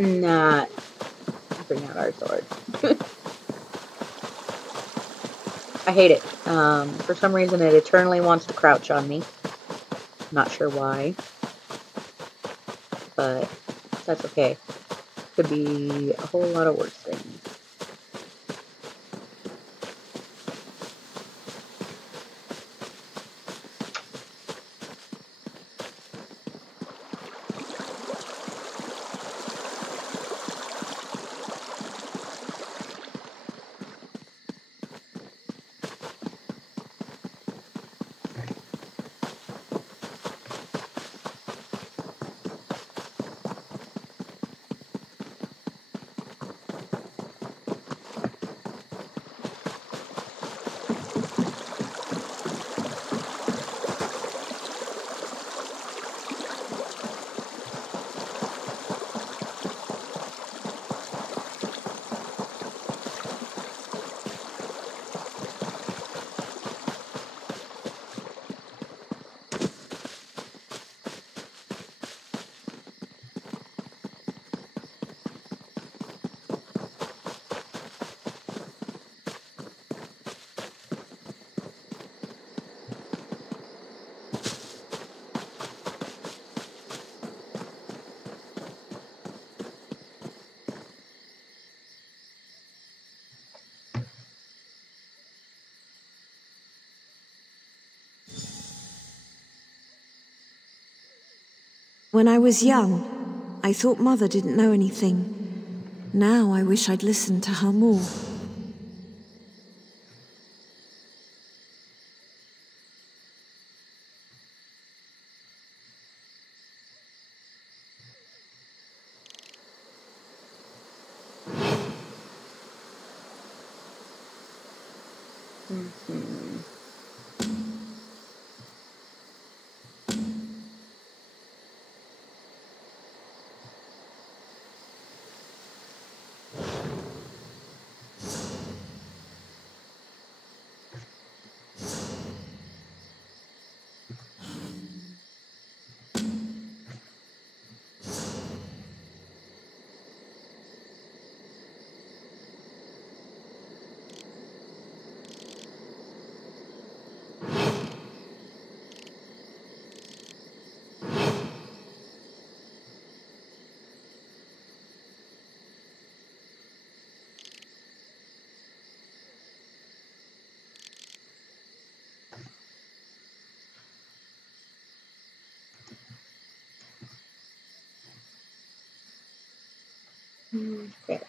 not bring out our sword. I hate it. For some reason, it eternally wants to crouch on me. Not sure why. But that's okay. Could be a whole lot of worse things. When I was young, I thought Mother didn't know anything. Now I wish I'd listened to her more. Okay.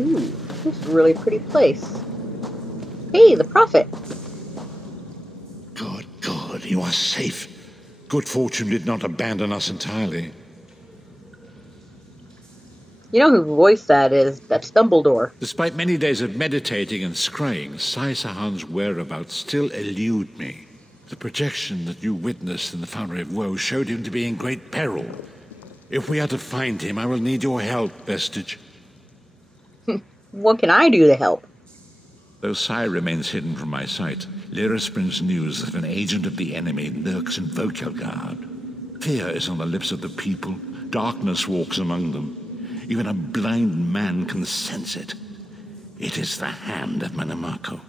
Ooh, this is a really pretty place. Hey, the prophet. Good, you are safe. Good fortune did not abandon us entirely. You know who voiced that is? That's Dumbledore. Despite many days of meditating and scrying, Sai Sahan's whereabouts still elude me. The projection that you witnessed in the Foundry of Woe showed him to be in great peril. If we are to find him, I will need your help, Vestige. What can I do to help? Though Sai remains hidden from my sight, Lyra brings news that an agent of the enemy lurks in Vokelgard. Fear is on the lips of the people. Darkness walks among them. Even a blind man can sense it. It is the hand of Manamako.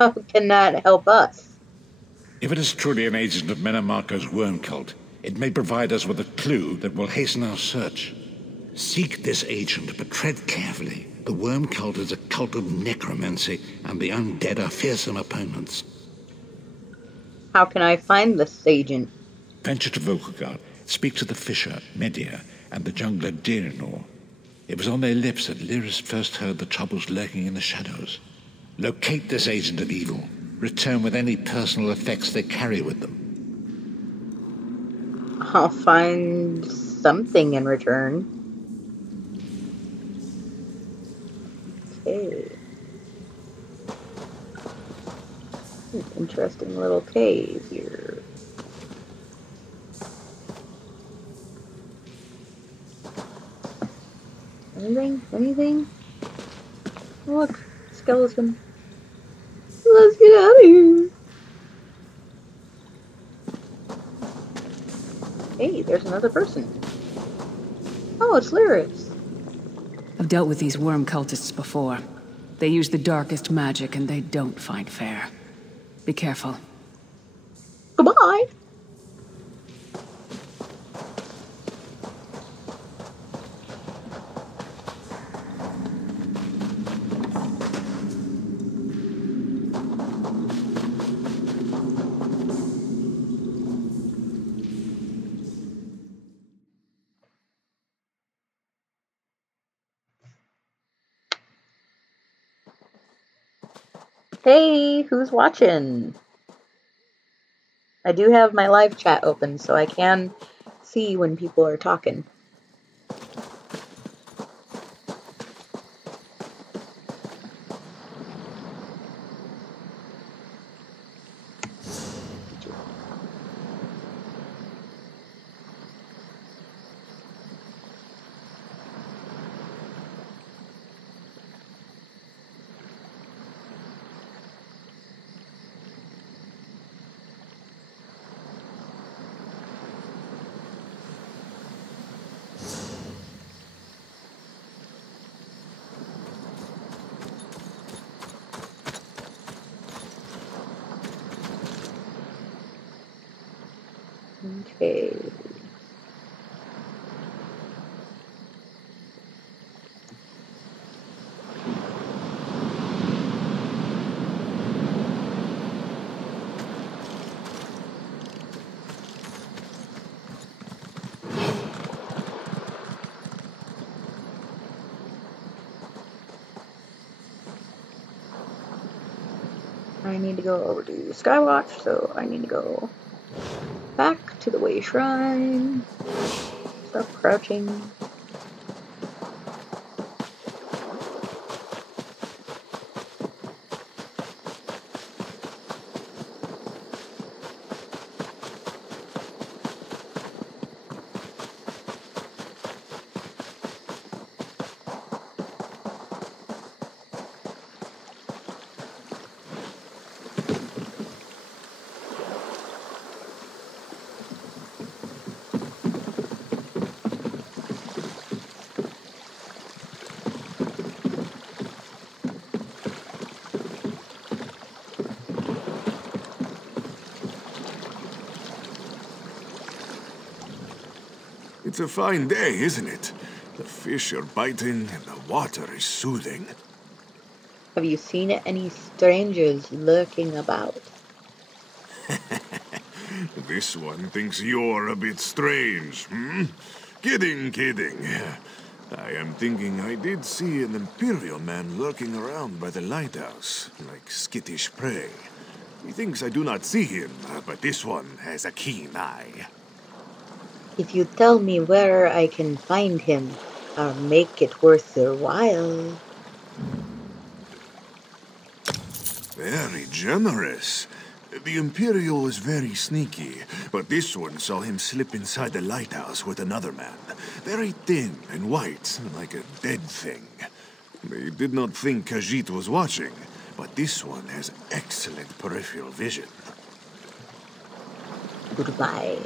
How can that help us? If it is truly an agent of Menamako's worm cult, it may provide us with a clue that will hasten our search. Seek this agent, but tread carefully. The worm cult is a cult of necromancy, and the undead are fearsome opponents. How can I find this agent? Venture to Volkagard, speak to the fisher, Media, and the jungler Dirinor. It was on their lips that Lyris first heard the troubles lurking in the shadows. Locate this agent of evil. Return with any personal effects they carry with them. I'll find something in return. Okay. An interesting little cave here. Anything? Anything? Oh, look, skeleton. Let's get out of here. Hey, there's another person. Oh, it's Lyris. I've dealt with these worm cultists before. They use the darkest magic and they don't find fair. Be careful. Goodbye. Hey, who's watching? I do have my live chat open, so I can see when people are talking. Okay. I need to go over to Skywatch, so I need to go back to the Way Shrine. Stop crouching. It's a fine day, isn't it? The fish are biting and the water is soothing. Have you seen any strangers lurking about? This one thinks you're a bit strange, hmm? Kidding, kidding. I am thinking I did see an Imperial man lurking around by the lighthouse, like skittish prey. He thinks I do not see him, but this one has a keen eye. If you tell me where I can find him, I'll make it worth your while. Very generous. The Imperial was very sneaky, but this one saw him slip inside the lighthouse with another man. Very thin and white, like a dead thing. They did not think Khajiit was watching, but this one has excellent peripheral vision. Goodbye.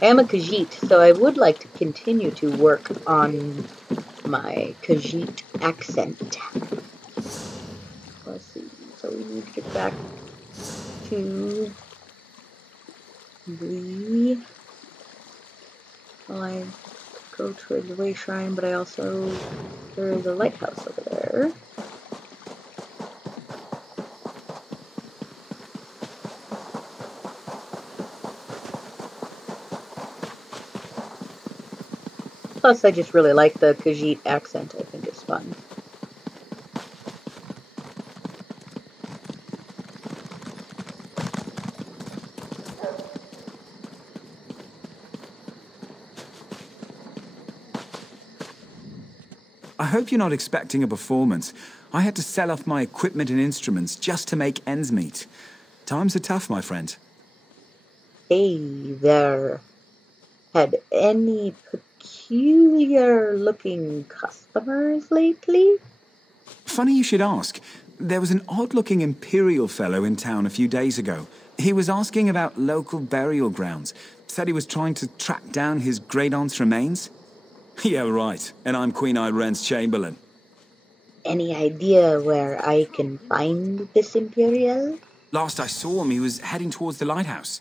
I am a Khajiit, so I would like to continue to work on my Khajiit accent. Let's see. So we need to get back to the... Well, I go towards the Way Shrine, but I also... There is a lighthouse over there. Plus, I just really like the Khajiit accent. I think it's fun. I hope you're not expecting a performance. I had to sell off my equipment and instruments just to make ends meet. Times are tough, my friend. Hey there. Had any peculiar looking customers lately? Funny you should ask. There was an odd-looking Imperial fellow in town a few days ago. He was asking about local burial grounds. Said he was trying to track down his great-aunt's remains. Yeah, right. And I'm Queen Irene's Chamberlain. Any idea where I can find this Imperial? Last I saw him, he was heading towards the lighthouse.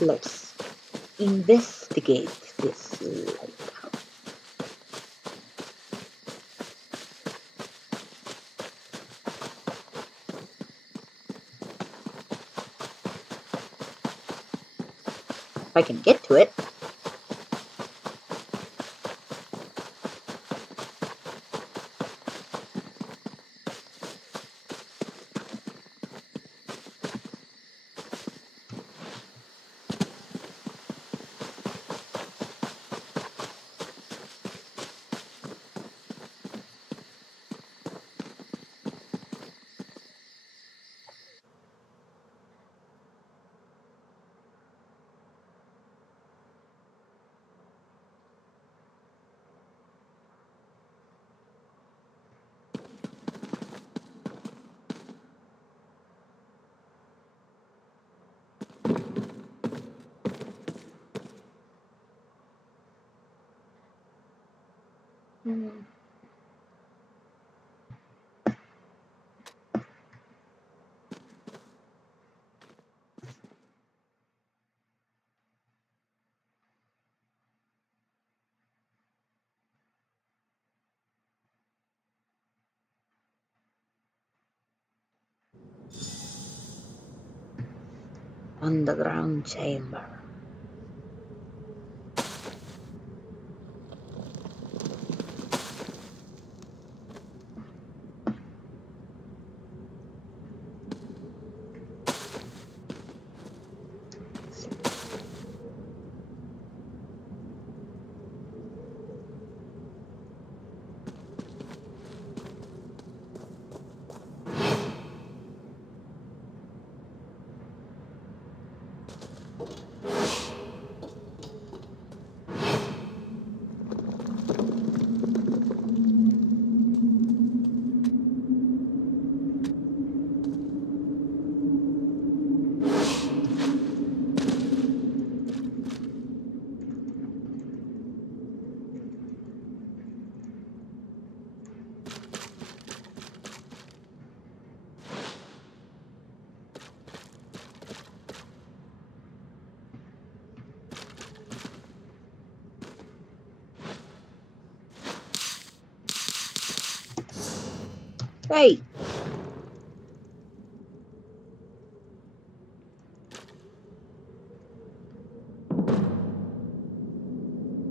Let's investigate this lighthouse. If I can get to it. Underground chamber. Hey!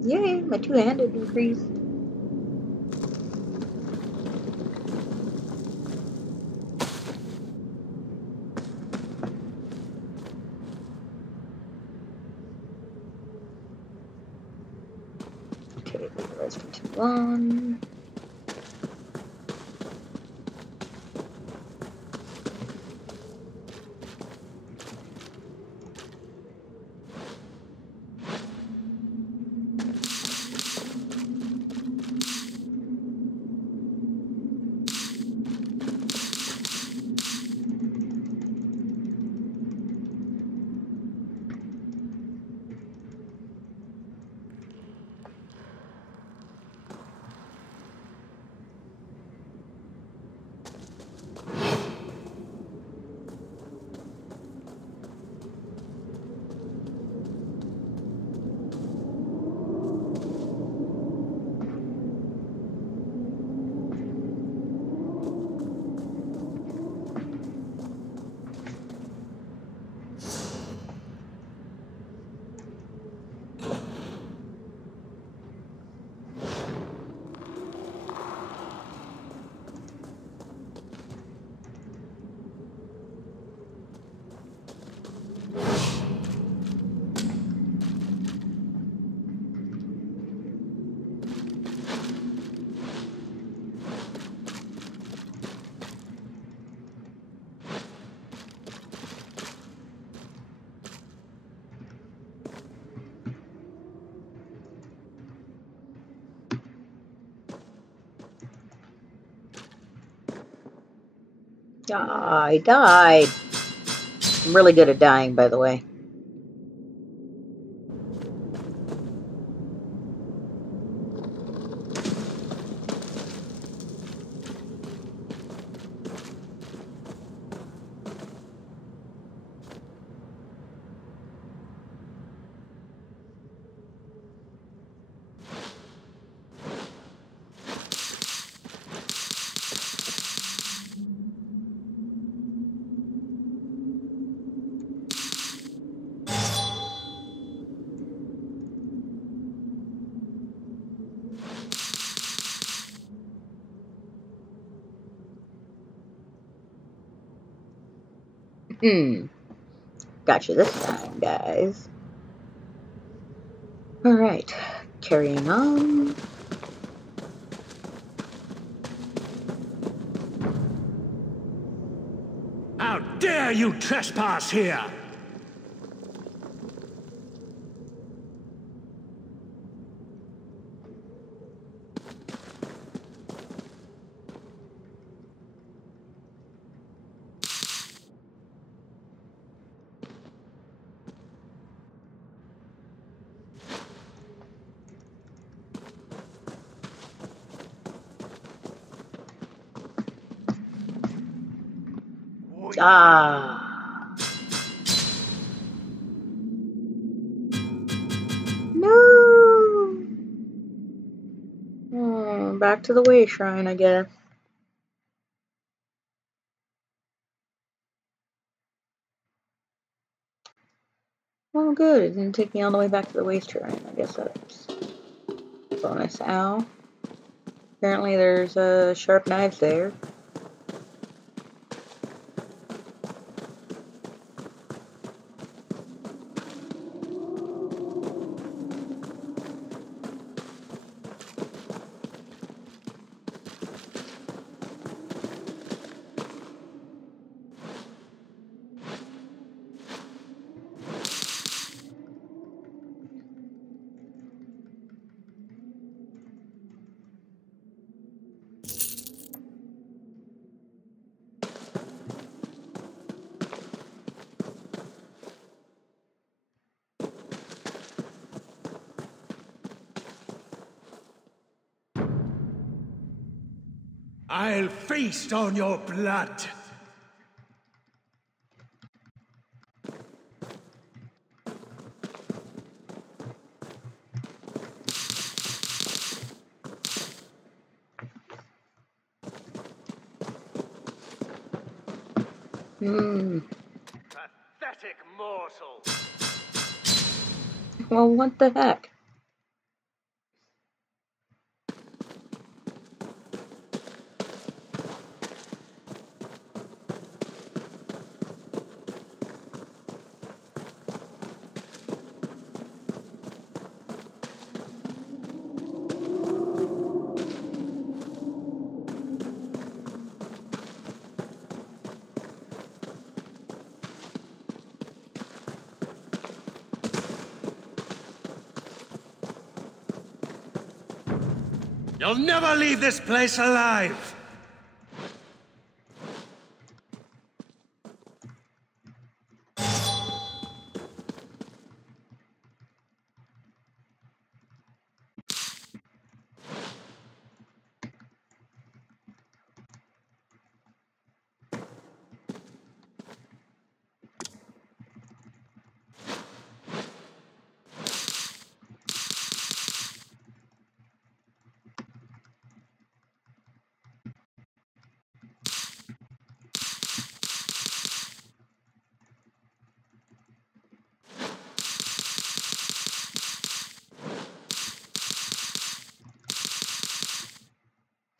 Yay, my two-handed increased. Okay, leave the rest of 2 on. I died. I'm really good at dying, by the way. Gotcha this time, guys. Alright, carrying on. How dare you trespass here! Ah. No. Back to the way shrine, I guess. Oh, good. It didn't take me all the way back to the waste shrine. I guess that's bonus. Ow. Apparently there's sharp knives there. I'll feast on your blood! Pathetic mortal! Well, what the heck? You'll never leave this place alive!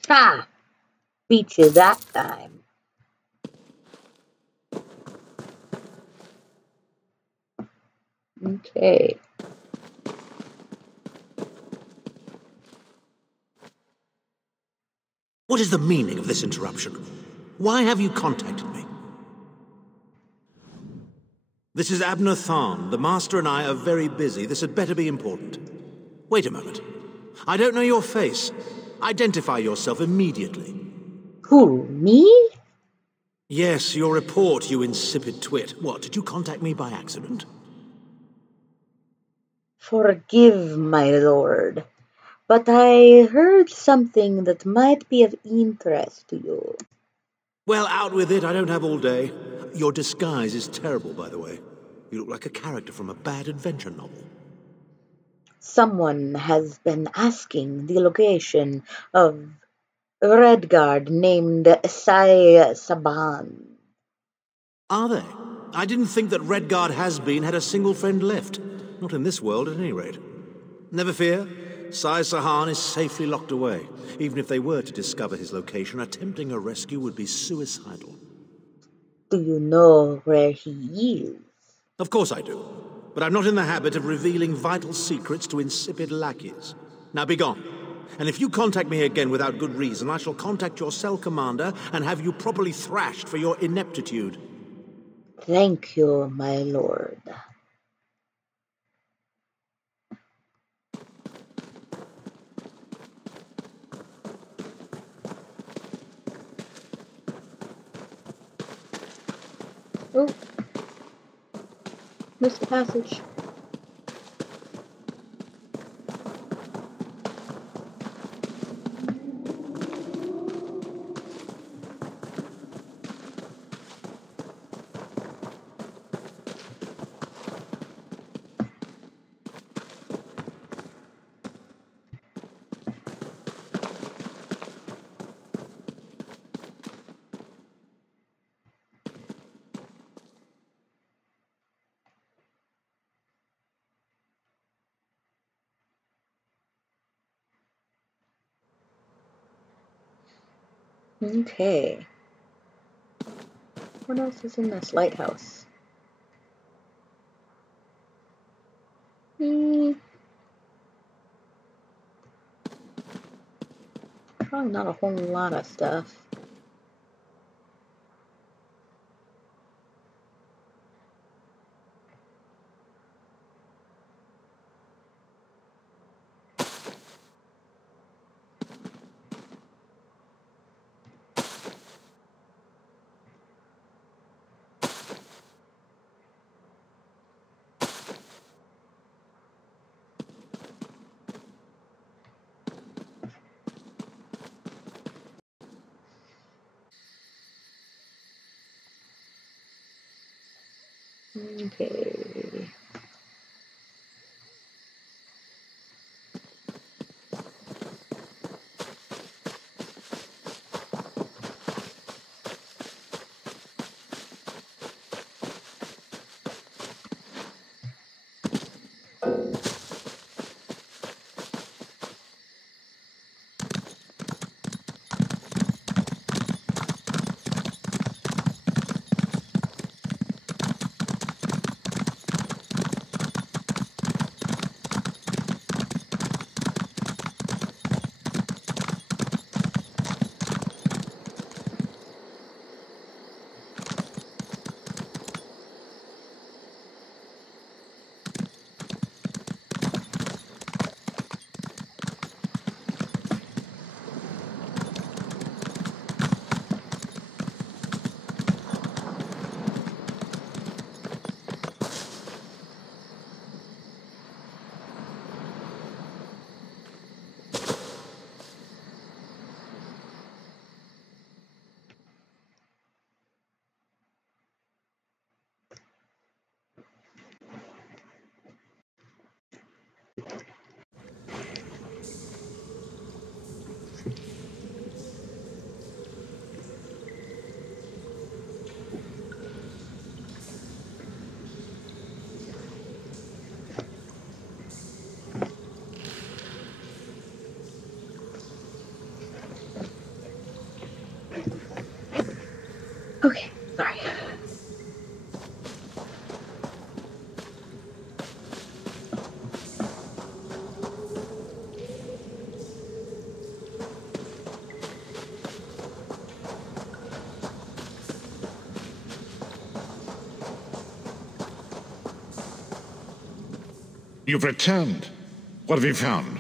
Ha! Beat you that time. Okay. What is the meaning of this interruption? Why have you contacted me? This is Abner Tharn. The Master and I are very busy. This had better be important. Wait a moment. I don't know your face. Identify yourself immediately. Who, me? Yes, your report, you insipid twit. What, did you contact me by accident? Forgive, my lord, but I heard something that might be of interest to you. Well, out with it. I don't have all day. Your disguise is terrible, by the way. You look like a character from a bad adventure novel. Someone has been asking the location of a red guard named Sai Saban. Are they? I didn't think that Redguard has-been had a single friend left. Not in this world, at any rate. Never fear. Sai Sahan is safely locked away. Even if they were to discover his location, attempting a rescue would be suicidal. Do you know where he is? Of course I do. But I'm not in the habit of revealing vital secrets to insipid lackeys. Now be gone. And if you contact me again without good reason, I shall contact your cell commander and have you properly thrashed for your ineptitude. Thank you, my lord. Oh, missed the passage. Okay. What else is in this lighthouse? Probably not a whole lot of stuff. Okay. You've returned. What have you found?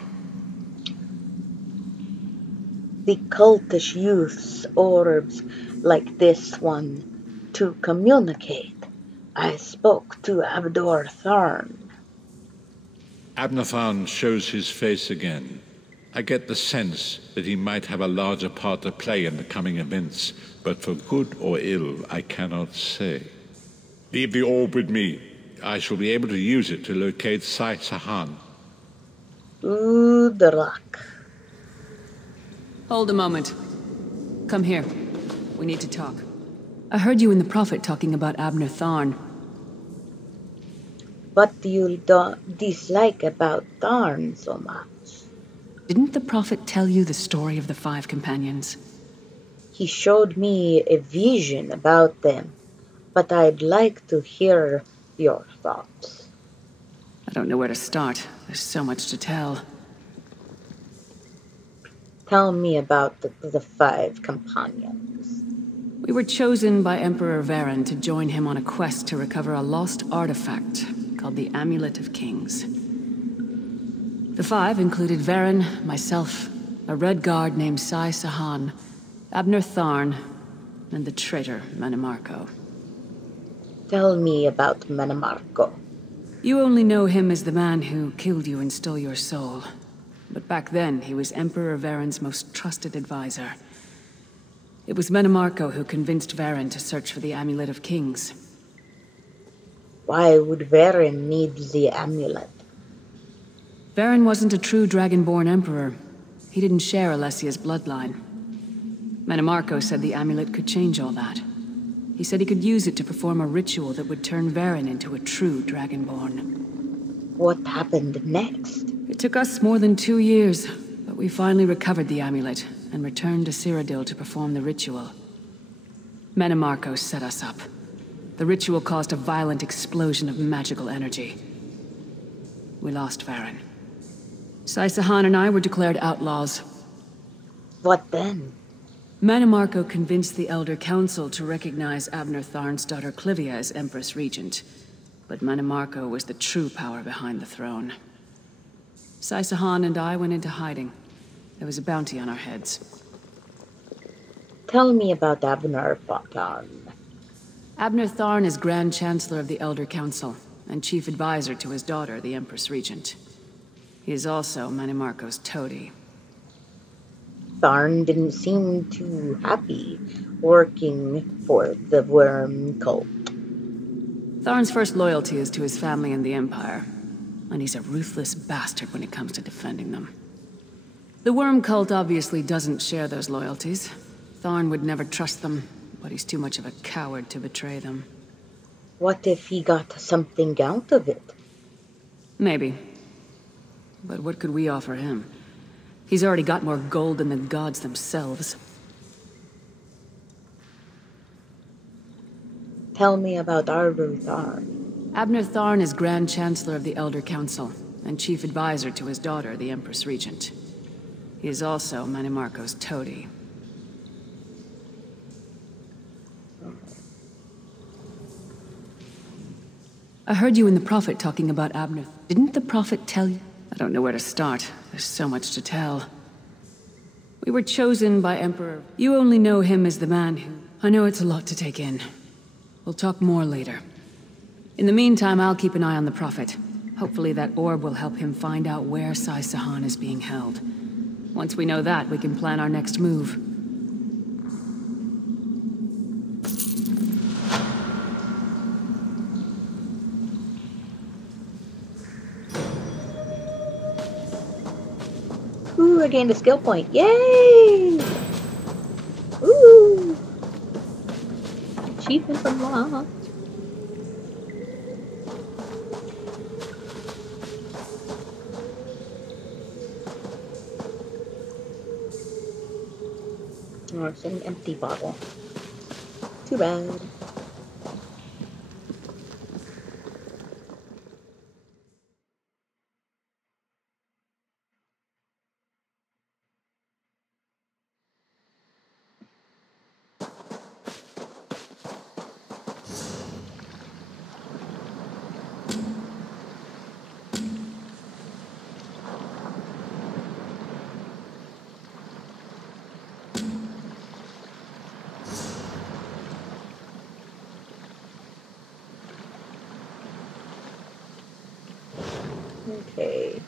The cultish use orbs like this one to communicate. I spoke to Abdor Tharn. Abnathan shows his face again. I get the sense that he might have a larger part to play in the coming events, but for good or ill, I cannot say. Leave the orb with me. I shall be able to use it to locate Sai Sahan. Udrak. Hold a moment. Come here. We need to talk. I heard you and the Prophet talking about Abner Tharn. What do you dislike about Tharn so much? Didn't the Prophet tell you the story of the 5 companions? He showed me a vision about them, but I'd like to hear your thoughts. I don't know where to start. There's so much to tell. Tell me about the 5 companions. We were chosen by Emperor Varen to join him on a quest to recover a lost artifact called the Amulet of Kings. The 5 included Varen, myself, a Red Guard named Sai Sahan, Abner Tharn, and the traitor Manimarco. Tell me about Manimarco. You only know him as the man who killed you and stole your soul. But back then, he was Emperor Varen's most trusted advisor. It was Manimarco who convinced Varen to search for the Amulet of Kings. Why would Varen need the amulet? Varen wasn't a true Dragonborn Emperor. He didn't share Alessia's bloodline. Manimarco said the amulet could change all that. He said he could use it to perform a ritual that would turn Varen into a true Dragonborn. What happened next? It took us more than 2 years, but we finally recovered the amulet and returned to Cyrodiil to perform the ritual. Manimarco set us up. The ritual caused a violent explosion of magical energy. We lost Varen. Sai Sahan and I were declared outlaws. What then? Manimarco convinced the Elder Council to recognize Abner Tharn's daughter Clivia as Empress Regent, but Manimarco was the true power behind the throne. Sai Sahan and I went into hiding. There was a bounty on our heads. Tell me about Abner Tharn. Abner Tharn is Grand Chancellor of the Elder Council, and Chief Advisor to his daughter, the Empress Regent. He is also Manimarco's toady. Tharn didn't seem too happy working for the worm cult. Tharn's first loyalty is to his family and the Empire, and he's a ruthless bastard when it comes to defending them. The worm cult obviously doesn't share those loyalties. Tharn would never trust them, but he's too much of a coward to betray them. What if he got something out of it? Maybe. But what could we offer him? He's already got more gold than the gods themselves. Tell me about Abner Tharn. Abner Tharn is Grand Chancellor of the Elder Council, and Chief Advisor to his daughter, the Empress Regent. He is also Manimarco's toady. I heard you and the Prophet talking about Abner. Didn't the Prophet tell you? I don't know where to start. There's so much to tell. We were chosen by Emperor. You only know him as the man who... I know it's a lot to take in. We'll talk more later. In the meantime, I'll keep an eye on the Prophet. Hopefully that orb will help him find out where Sai Sahan is being held. Once we know that, we can plan our next move. Ooh, I gained a skill point. Yay! Ooh! Achievement unlocked. Oh, it's an empty bottle. Too bad. Okay.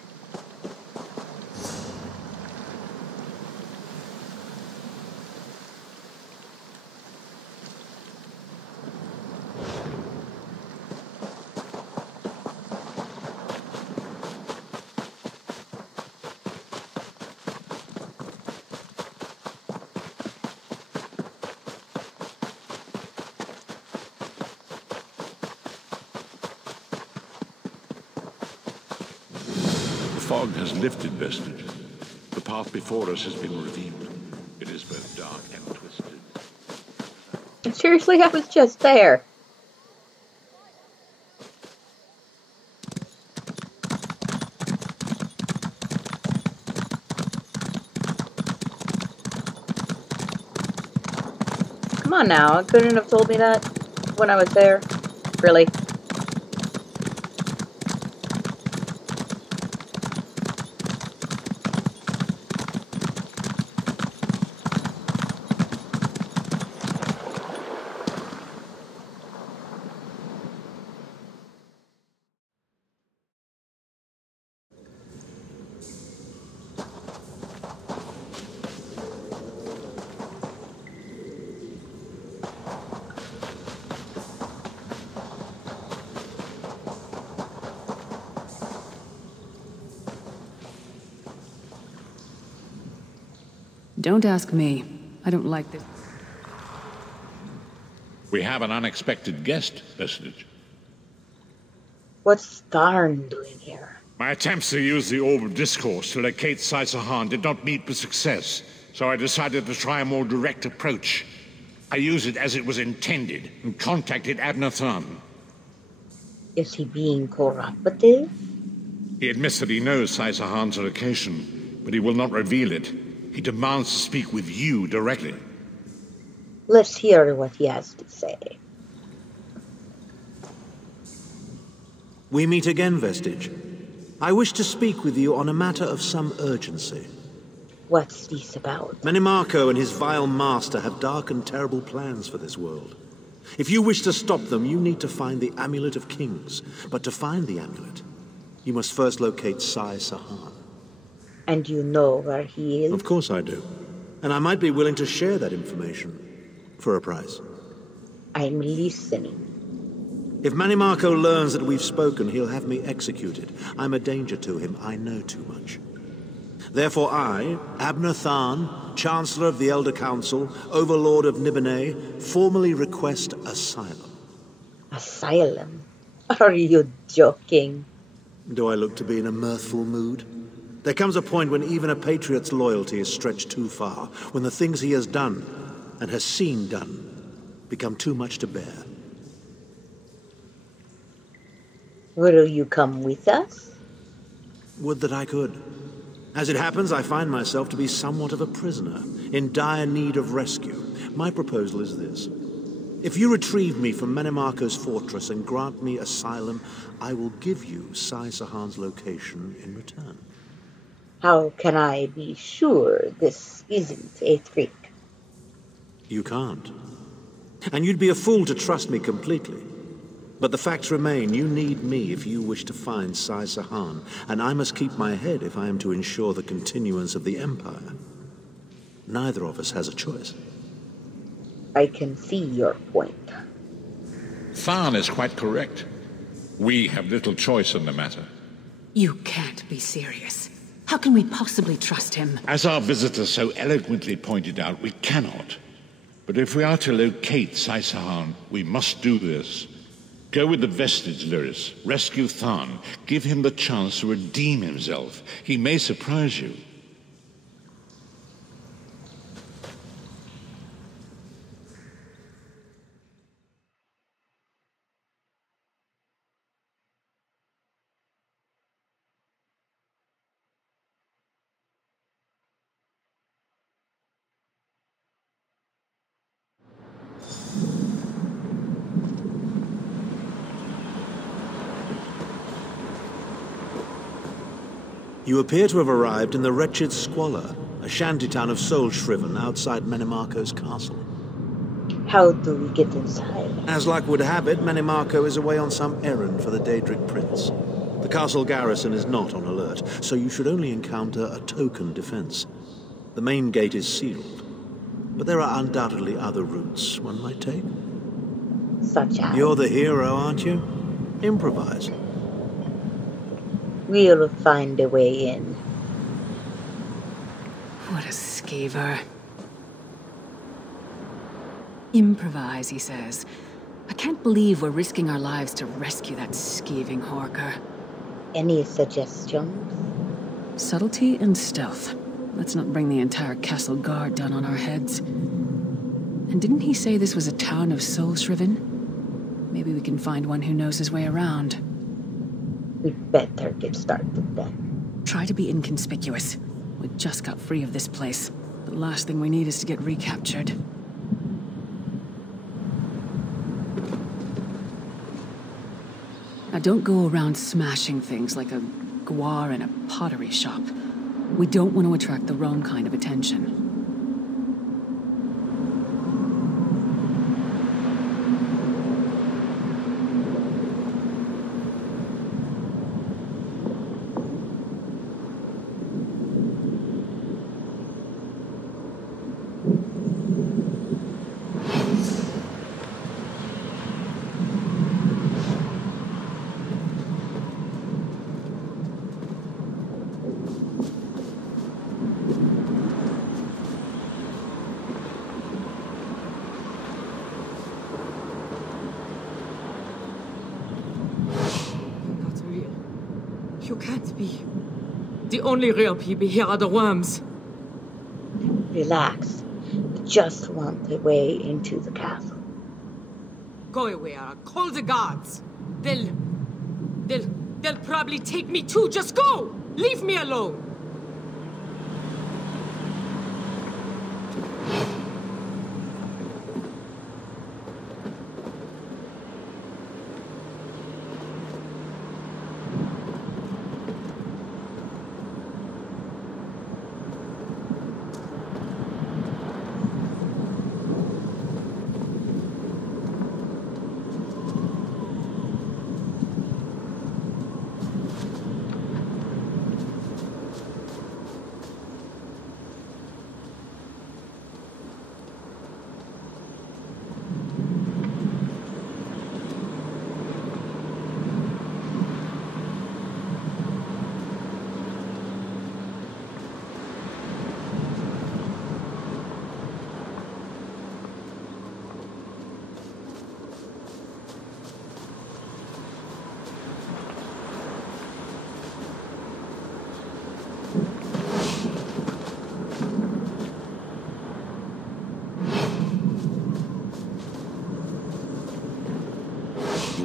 The fog has lifted, Vestige. The path before us has been revealed. It is both dark and twisted. Seriously, I was just there. Come on now, I couldn't have told me that when I was there. Really? Don't ask me. I don't like this. We have an unexpected guest, Vestige. What's Tharn doing here? My attempts to use the Orb of Discourse to locate Sai-Sahan did not meet with success, so I decided to try a more direct approach. I used it as it was intended and contacted Abner Tharn. Is he being cooperative? He admits that he knows Sai-Sahan's location, but he will not reveal it. He demands to speak with you directly. Let's hear what he has to say. We meet again, Vestige. I wish to speak with you on a matter of some urgency. What's this about? Manimarco and his vile master have dark and terrible plans for this world. If you wish to stop them, you need to find the Amulet of Kings. But to find the amulet, you must first locate Sai-Sahan. And you know where he is? Of course I do. And I might be willing to share that information for a price. I'm listening. If Manimarco learns that we've spoken, he'll have me executed. I'm a danger to him. I know too much. Therefore I, Abner Tharn, Chancellor of the Elder Council, Overlord of Nibene, formally request asylum. Asylum? Are you joking? Do I look to be in a mirthful mood? There comes a point when even a patriot's loyalty is stretched too far, when the things he has done, and has seen done, become too much to bear. Will you come with us? Would that I could. As it happens, I find myself to be somewhat of a prisoner, in dire need of rescue. My proposal is this. If you retrieve me from Manimarco's fortress and grant me asylum, I will give you Sai-Sahan's location in return. How can I be sure this isn't a trick? You can't. And you'd be a fool to trust me completely. But the facts remain, you need me if you wish to find Sai-Sahan, and I must keep my head if I am to ensure the continuance of the Empire. Neither of us has a choice. I can see your point. Tharn is quite correct. We have little choice in the matter. You can't be serious. How can we possibly trust him? As our visitor so eloquently pointed out, we cannot. But if we are to locate Sai-Sahan, we must do this. Go with the Vestige, Lyris. Rescue Tharn. Give him the chance to redeem himself. He may surprise you. You appear to have arrived in the wretched Squalor, a shantytown of soul-shriven outside Manimarco's castle. How do we get inside? As luck would have it, Manimarco is away on some errand for the Daedric Prince. The castle garrison is not on alert, so you should only encounter a token defense. The main gate is sealed, but there are undoubtedly other routes one might take. Such as? You're the hero, aren't you? Improvise. We'll find a way in. What a scaver. Improvise, he says. I can't believe we're risking our lives to rescue that scathing horker. Any suggestions? Subtlety and stealth. Let's not bring the entire castle guard down on our heads. And didn't he say this was a town of soul-shriven? Maybe we can find one who knows his way around. We'd better get started then. Try to be inconspicuous. We just got free of this place. The last thing we need is to get recaptured. Now don't go around smashing things like a guar in a pottery shop. We don't want to attract the wrong kind of attention. You can't be. The only real people here are the worms. Relax. We just want the way into the castle. Go away, Ara. Call the guards. They'll probably take me too. Just go! Leave me alone!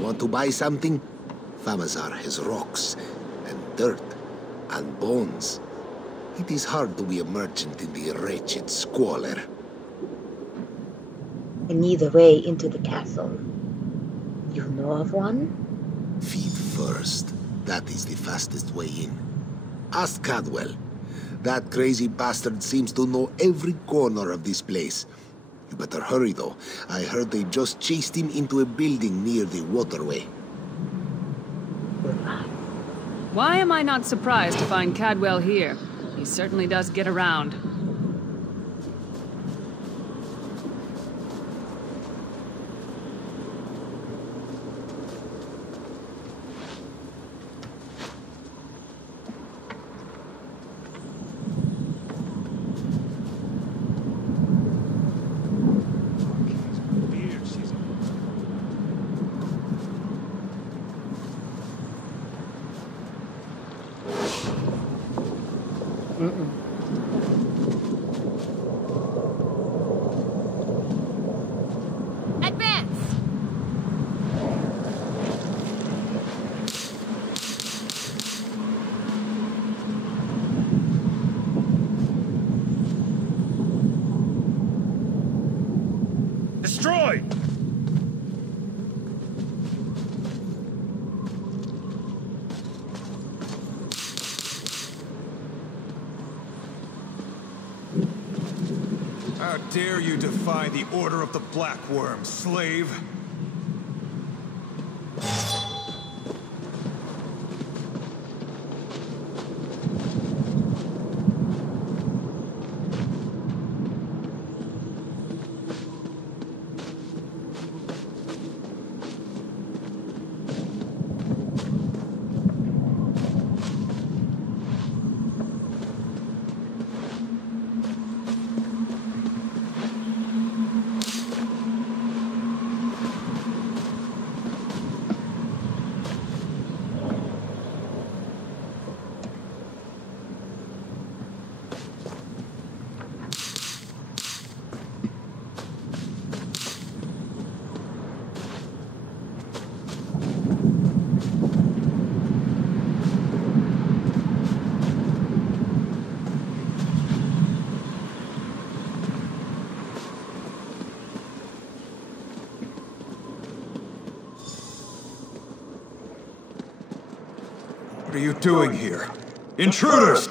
Want to buy something? Famazar has rocks, and dirt, and bones. It is hard to be a merchant in the wretched squalor. I need a way into the castle. You know of one? Feed first. That is the fastest way in. Ask Cadwell. That crazy bastard seems to know every corner of this place. You better hurry, though. I heard they just chased him into a building near the waterway. Why am I not surprised to find Cadwell here? He certainly does get around. Destroy! How dare you defy the order of the Black Worm, slave? are you doing here? Intruders!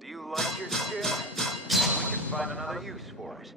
Do you like your skin? We can find another use for it.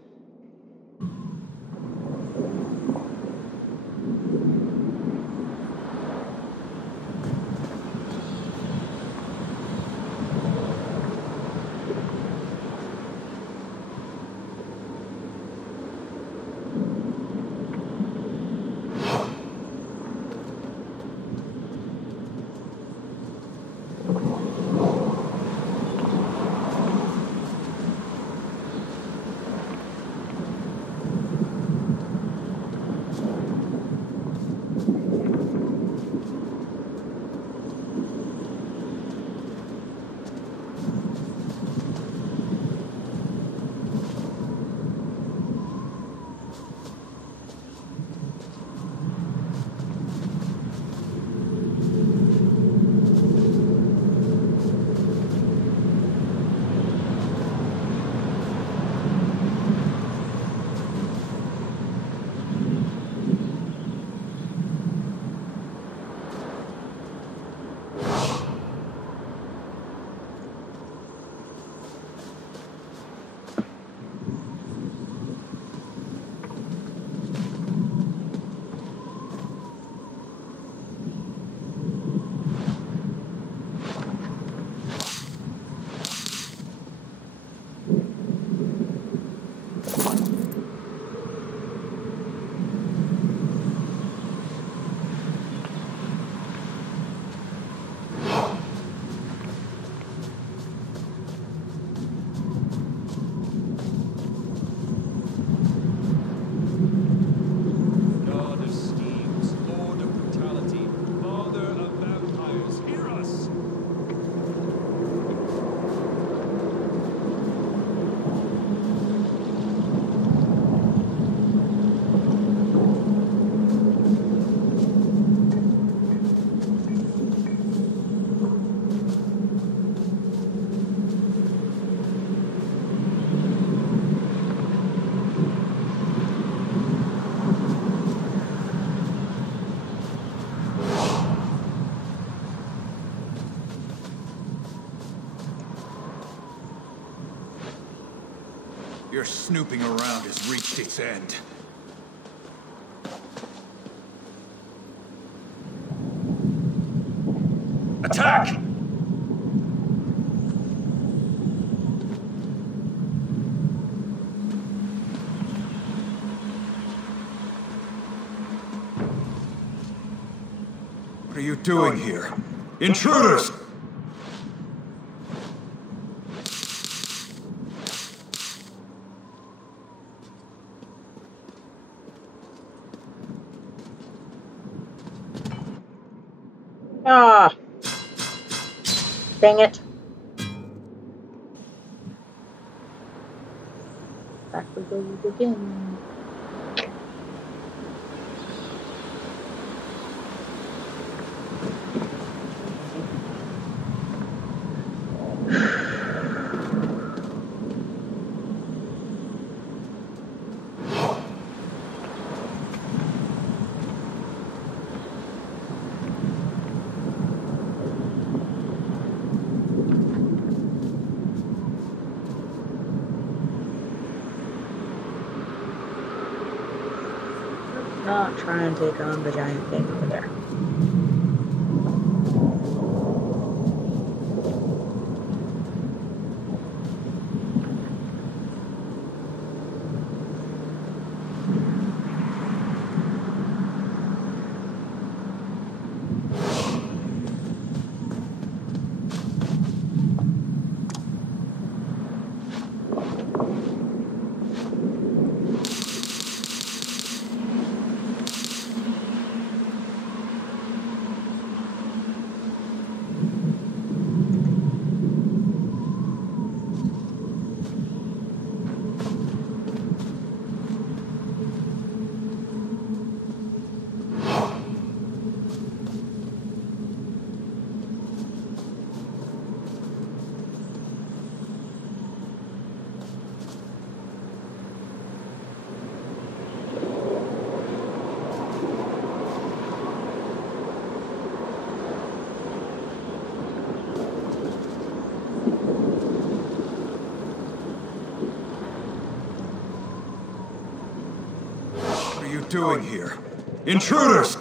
Your snooping around has reached its end. Attack! What are you doing here? Intruders! Ah! Dang it. Back we go again. Not try and take on the giant thing over there. doing here? Intruders!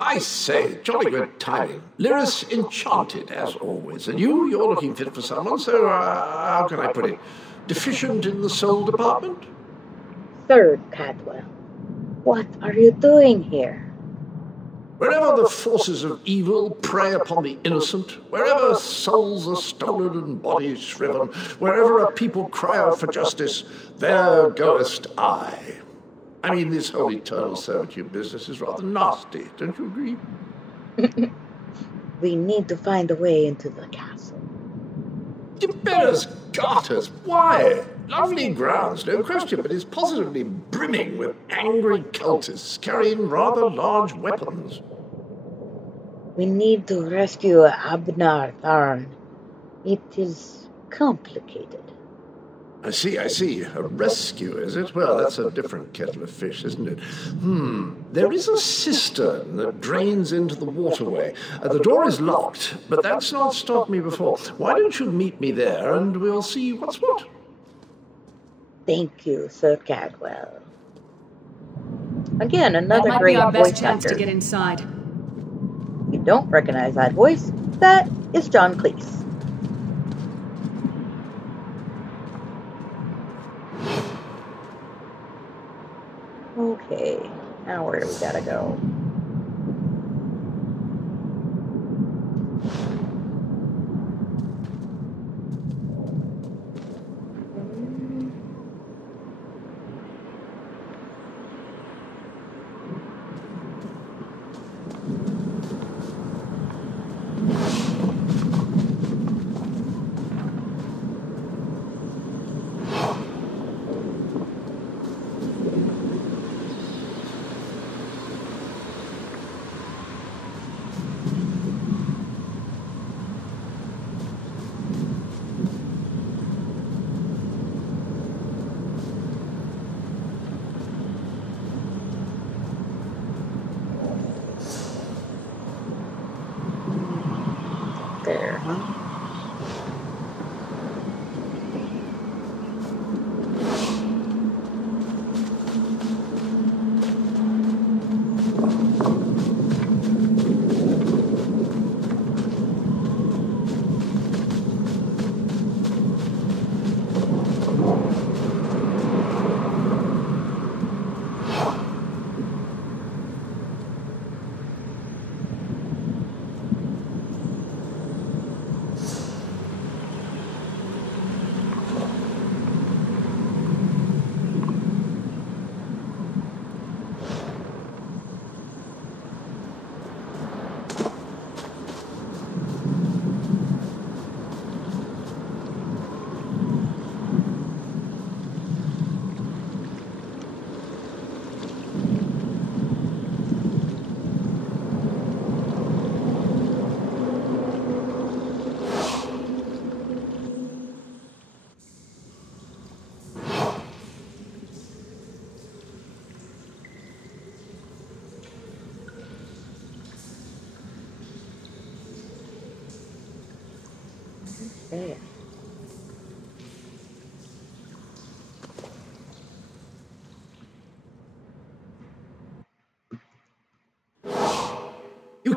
I say, jolly good timing. Lyris enchanted, as always. And you're looking fit for someone, so how can I put it? Deficient in the soul department? Sir Cadwell, what are you doing here? Wherever the forces of evil prey upon the innocent, wherever souls are stolen and bodies shriven, wherever a people cry out for justice, there goest I. I mean, this whole eternal servitude business is rather nasty, don't you agree? We need to find a way into the castle. Tiberius Garters, why? Lovely grounds, no question, but it's positively brimming with angry cultists carrying rather large weapons. We need to rescue Abnar Tharn. It is complicated. I see. A rescue, is it? Well, that's a different kettle of fish, isn't it? There is a cistern that drains into the waterway. The door is locked, but that's not stopped me before. Why don't you meet me there, and we'll see what's what? Thank you, Sir Cadwell. Again, another That might great be our voice best chance actor. to get inside. If you don't recognize that voice, that is John Cleese. Okay, now where do we gotta go?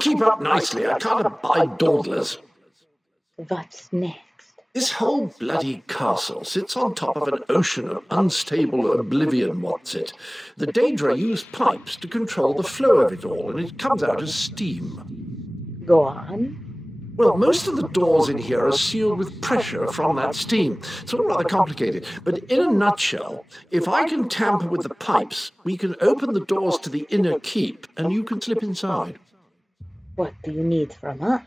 keep up nicely. I can't abide dawdlers. What's next? This whole bloody castle sits on top of an ocean of unstable oblivion, what's it? The Daedra use pipes to control the flow of it all, and it comes out as steam. Go on. Well, most of the doors in here are sealed with pressure from that steam. It's all rather complicated, but in a nutshell, if I can tamper with the pipes, we can open the doors to the inner keep, and you can slip inside. What do you need from us?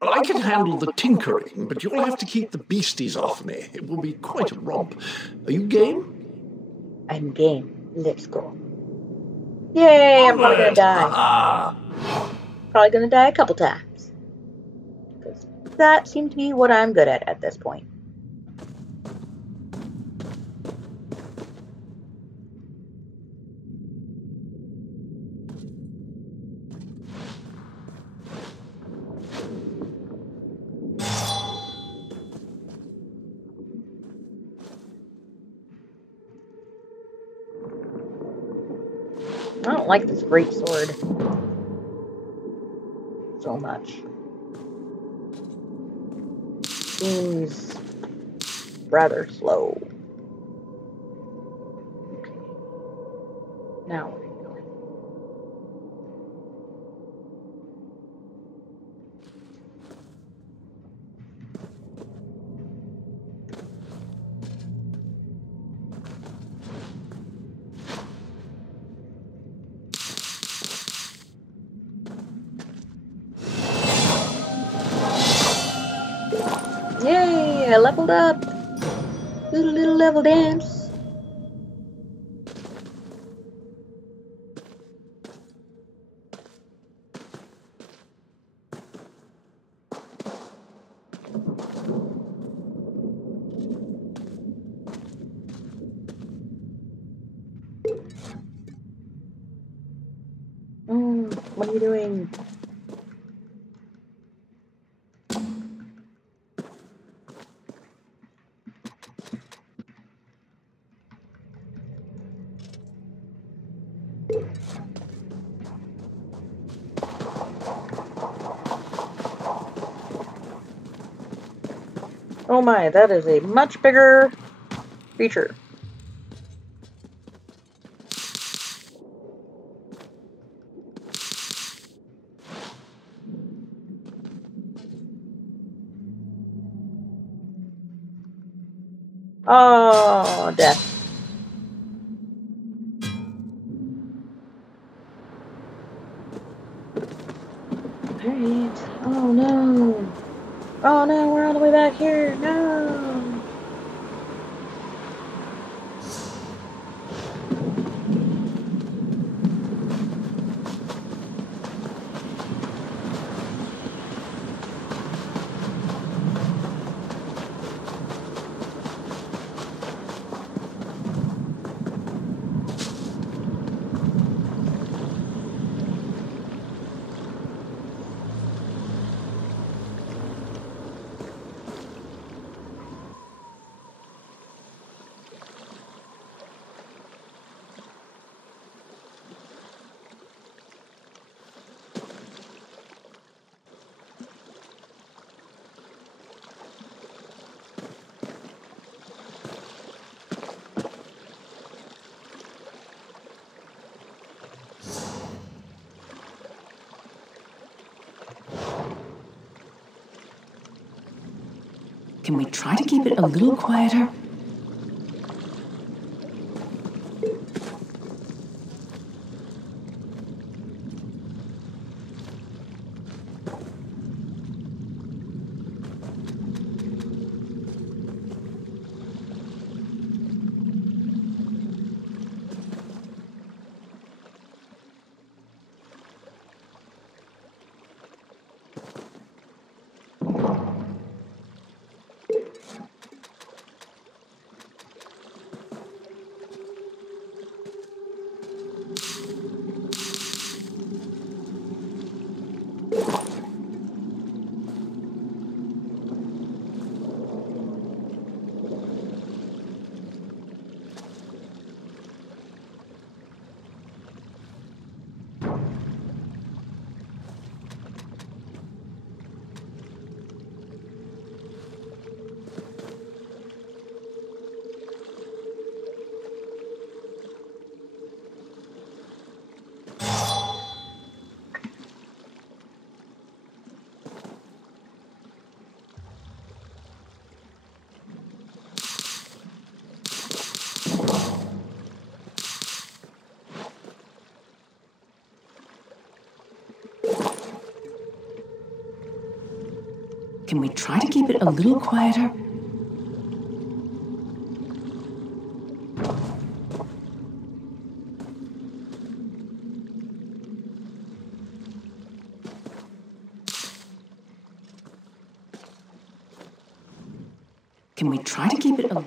Well, I can handle the tinkering, but you'll have to keep the beasties off me. It will be quite a romp. Are you game? I'm game. Let's go. Yay, I'm probably gonna die. Probably gonna die a couple times. Because that seemed to be what I'm good at this point. I don't like this great sword so much. Seems rather slow. Okay. Now where are you going? Yay, I leveled up. Do a little level dance. What are you doing? Oh my, that is a much bigger creature. Oh, death. Alright. Oh no. Oh no, we're all the way back here. No. Can we try to keep it a little quieter? Can we try to keep it a little quieter? Can we try to keep it a...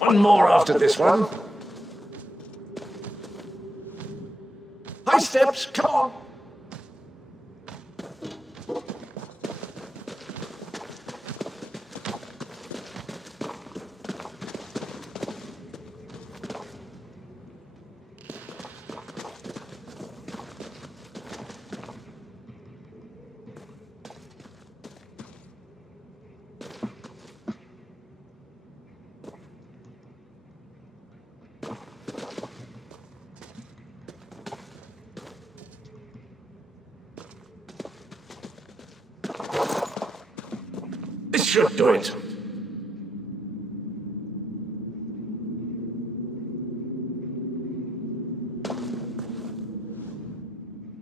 One more after this one. High steps, come on. This should do it.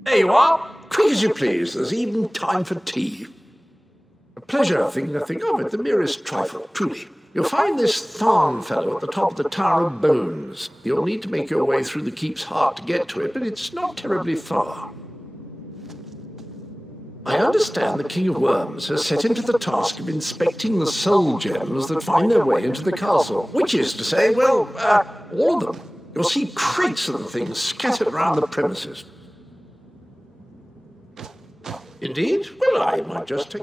There you are. Quick as you please. There's even time for tea. A pleasure, think nothing of it. The merest trifle, truly. You'll find this Thorn fellow at the top of the Tower of Bones. You'll need to make your way through the keep's heart to get to it, but it's not terribly far. I understand the King of Worms has set him to the task of inspecting the soul gems that find their way into the castle, which is to say, well, all of them. You'll see crates of the things scattered around the premises. Indeed? Well, I might just take...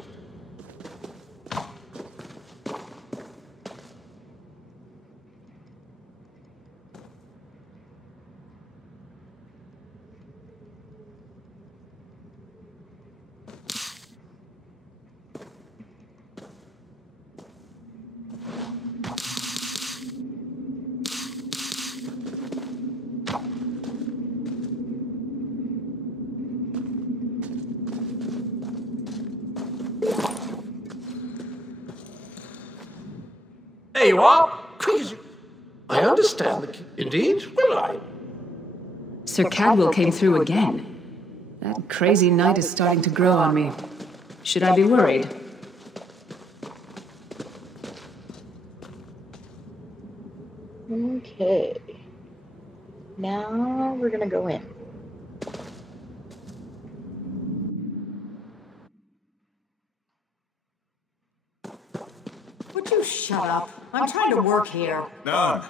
There you are. Quick as you... I understand the... Indeed? Well, I... Sir Cadwell came through again. That crazy night is starting to grow on me. Should I be worried? Okay. Now we're gonna go in. Would you shut up? I'm trying to work here. None.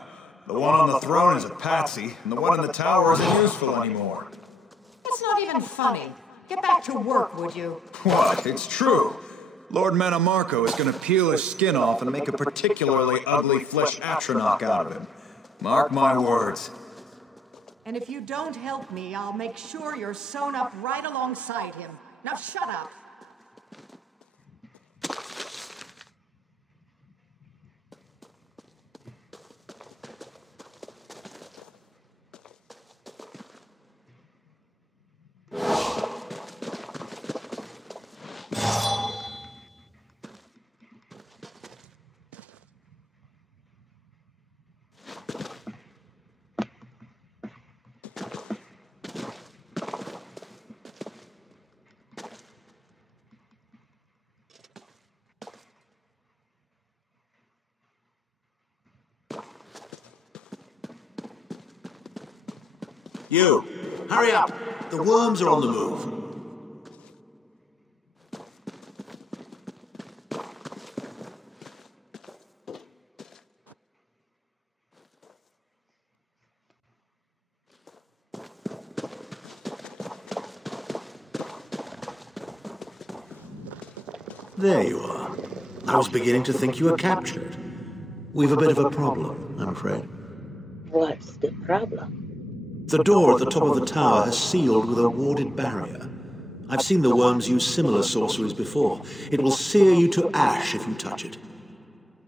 The one on the throne is a patsy, and the one in the tower isn't useful anymore. It's not even funny. Get back to work, would you? What? It's true. Lord Manamarco is going to peel his skin off and make a particularly ugly flesh atronach out of him. Mark my words. And if you don't help me, I'll make sure you're sewn up right alongside him. Now shut up. You, hurry up. The worms are on the move. There you are. I was beginning to think you were captured. We've a bit of a problem. I'm afraid. What's the problem? The door at the top of the tower has sealed with a warded barrier. I've seen the worms use similar sorceries before. It will sear you to ash if you touch it.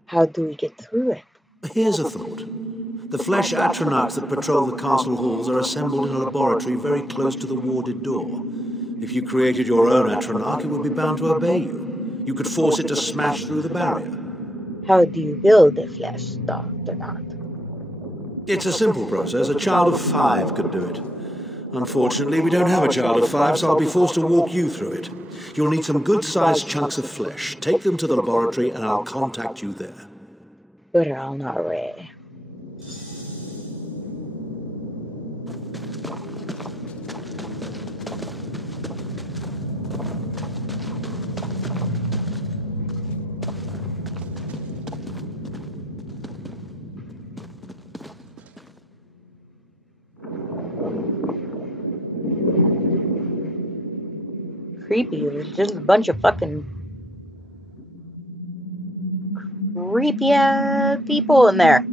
How do we get through it? Here's a thought. The flesh atronachs that patrol the castle halls are assembled in a laboratory very close to the warded door. If you created your own atronach, it would be bound to obey you. You could force it to smash through the barrier. How do you build a flesh atronach? It's a simple process. A child of 5 could do it. Unfortunately, we don't have a child of 5, so I'll be forced to walk you through it. You'll need some good-sized chunks of flesh. Take them to the laboratory and I'll contact you there. We're on our way. Creepy. There's just a bunch of fucking creepy people in there.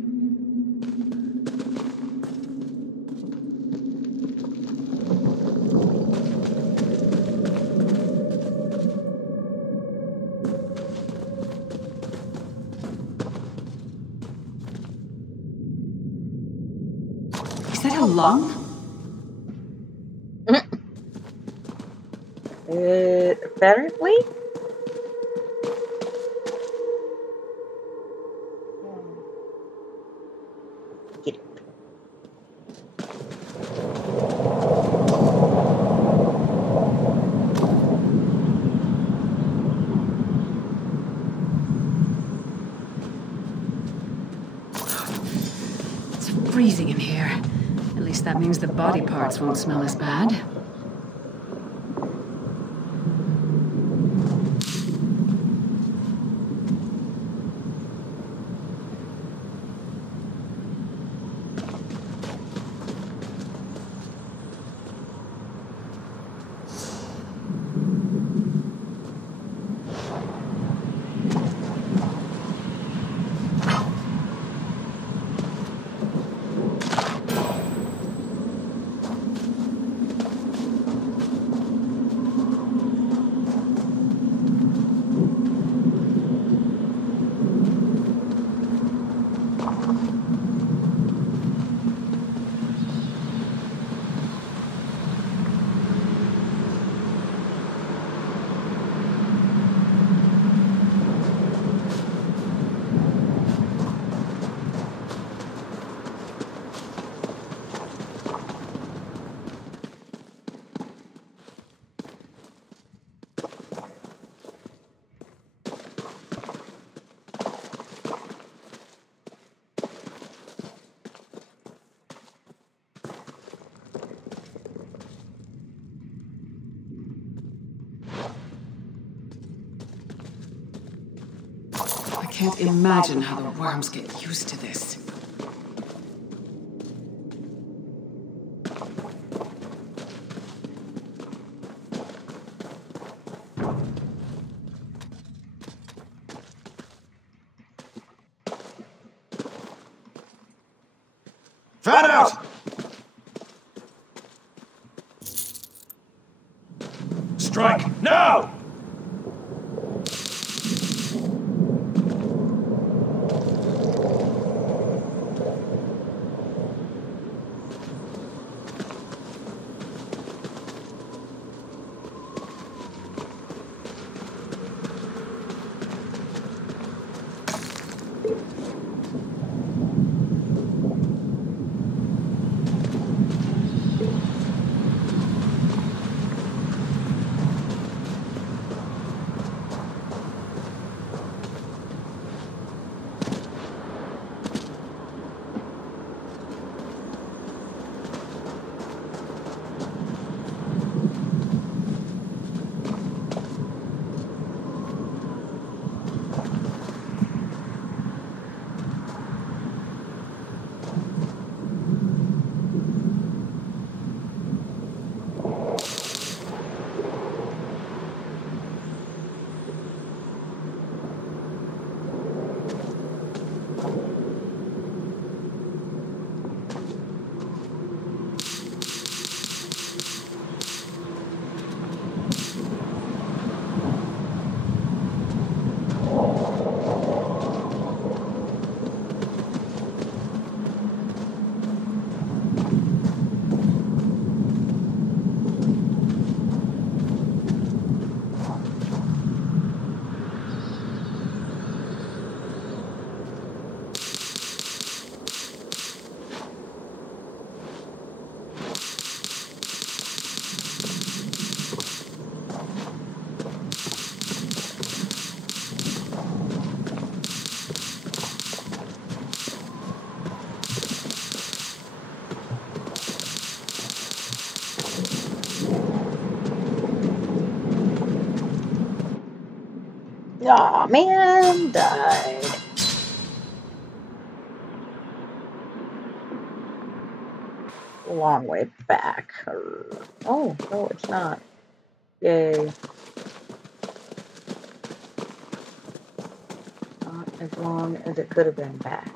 Is that a lung? Apparently? Get it. It's freezing in here. At least that means the body parts won't smell as bad. I can't imagine how the worms get used to this. Fan out! Strike, now! Aw, man, died. Long way back. Oh, no, it's not. Yay. Not as long as it could have been back.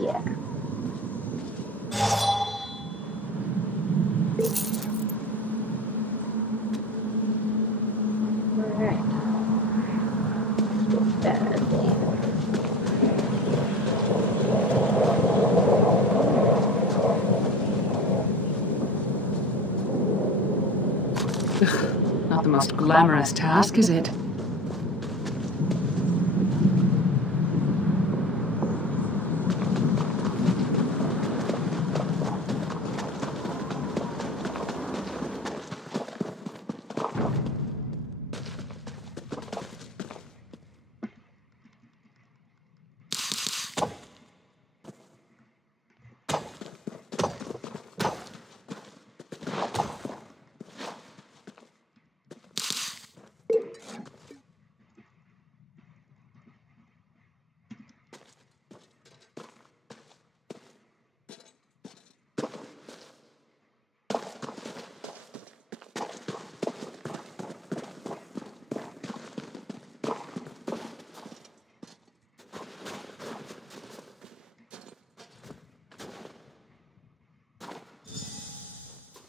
Yeah. Alright. Let's go bad then. Not the most glamorous task, is it?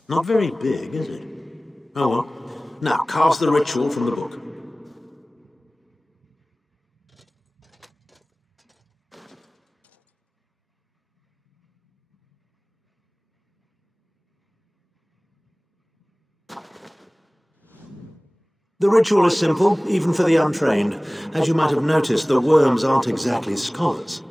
Not very big, is it? Oh well. Now, cast the ritual from the book. The ritual is simple, even for the untrained. As you might have noticed, the worms aren't exactly scholars.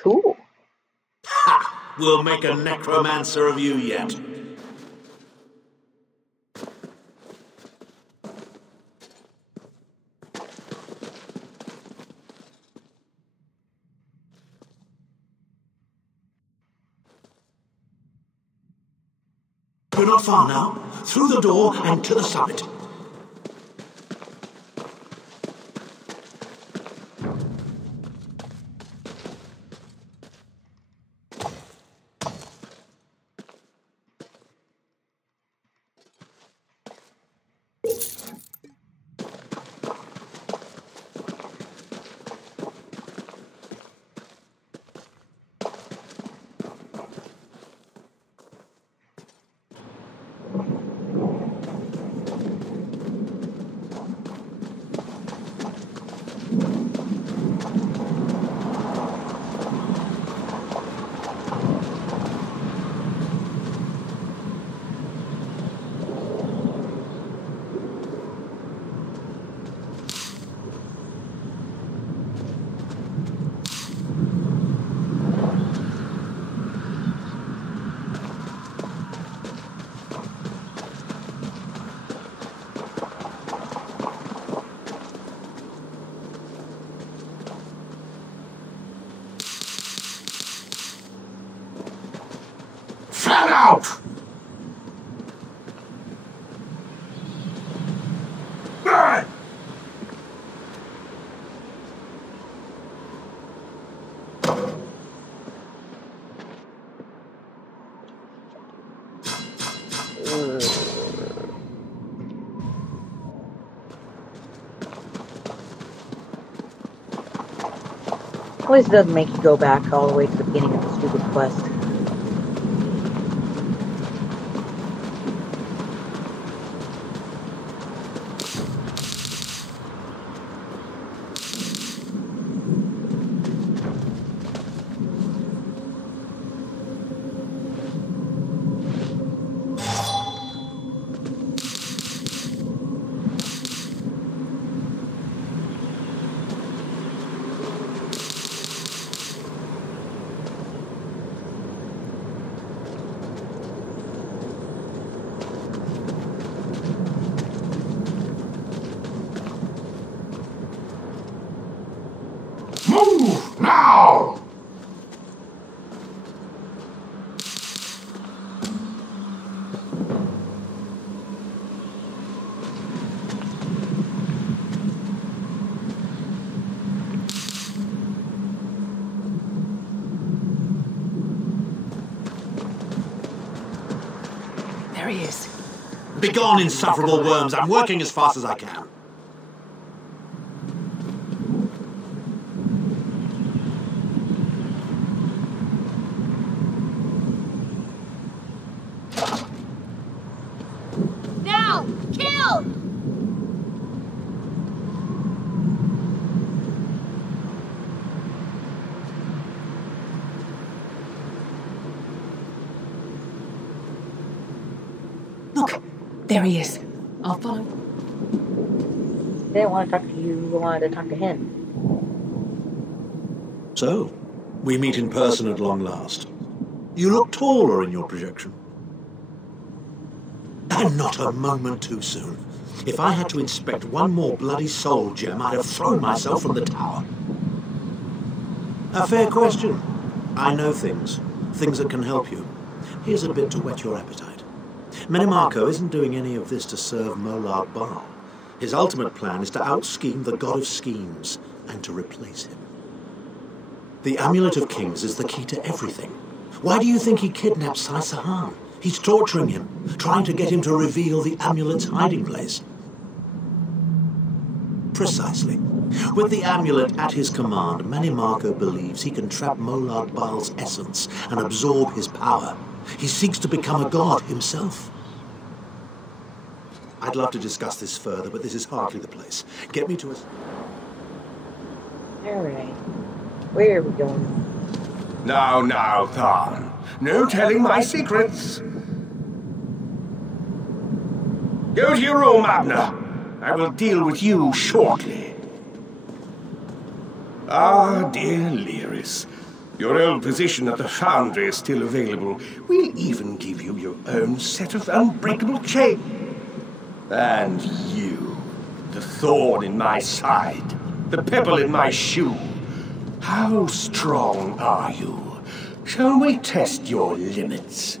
Cool. Ha! We'll make a necromancer of you yet. We're not far now. Through the door and to the summit. At least it doesn't make you go back all the way to the beginning of the stupid quest. Move now! There he is. Begone, insufferable worms! I'm working as fast as I can. Now! Kill! Look, there he is. I'll follow. They didn't want to talk to you, they wanted to talk to him. So, we meet in person at long last. You look taller in your projection. And not a moment too soon. If I had to inspect one more bloody soul gem, I'd have thrown myself from the tower. A fair question. I know things that can help you. Here's a bit to whet your appetite. Menimarco isn't doing any of this to serve Molard Baal. His ultimate plan is to out-scheme the god of schemes and to replace him. The Amulet of Kings is the key to everything. Why do you think he kidnapped Sai Sahan? He's torturing him, trying to get him to reveal the amulet's hiding place. Precisely. With the amulet at his command, Menimarco believes he can trap Molard Baal's essence and absorb his power. He seeks to become a god himself. I'd love to discuss this further, but this is hardly the place. Get me to a... Alright. Where are we going? Now, Tharn. No telling my secrets. Go to your room, Abner. I will deal with you shortly. Ah, dear Lyris. Your old position at the Foundry is still available. We'll even give you your own set of unbreakable chains. And you, the thorn in my side, the pebble in my shoe. How strong are you? Shall we test your limits?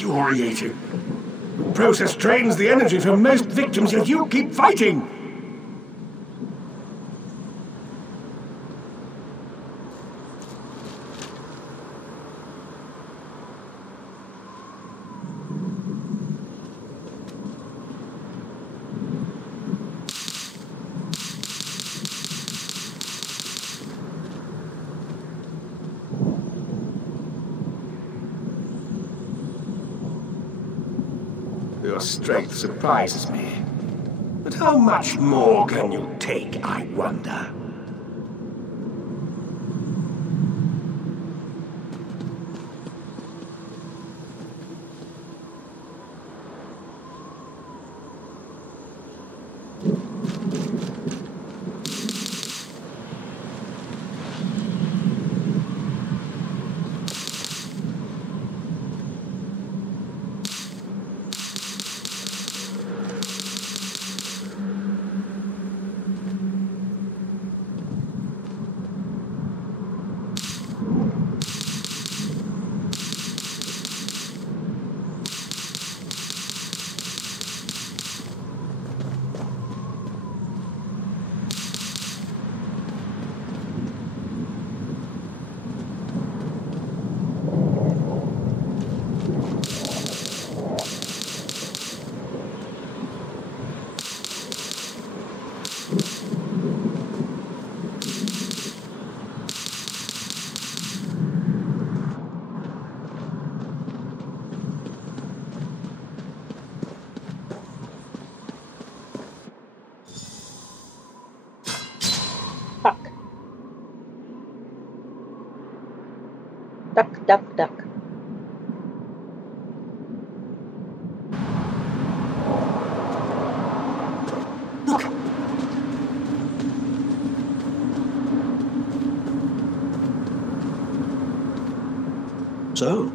Infuriating. The process drains the energy from most victims, yet you keep fighting! Your strength surprises me. But how much more can you take, I wonder? duck, duck. Look! So,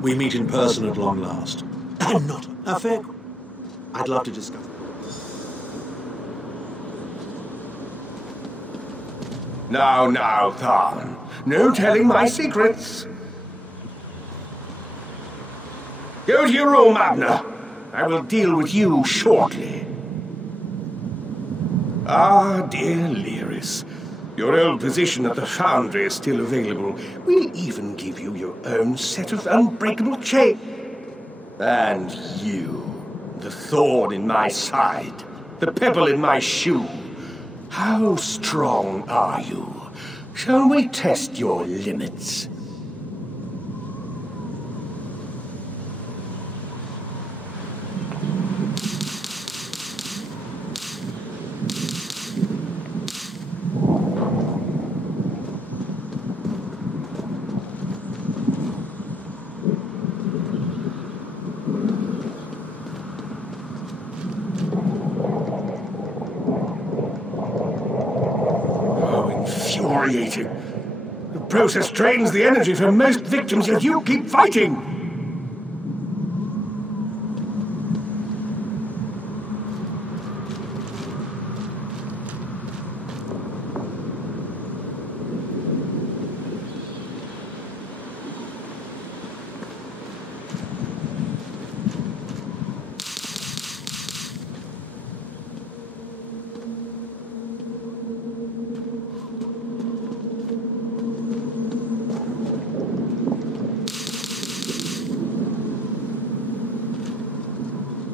we meet in person at long last. And not a fair... I'd love to discuss. Now, Tharn. No telling my secrets. Go to your room, Abner. I will deal with you shortly. Ah, dear Lyris. Your old position at the Foundry is still available. We'll even give you your own set of unbreakable chains. And you, the thorn in my side, the pebble in my shoe. How strong are you? Shall we test your limits? Infuriating. The process drains the energy from most victims, yet you keep fighting!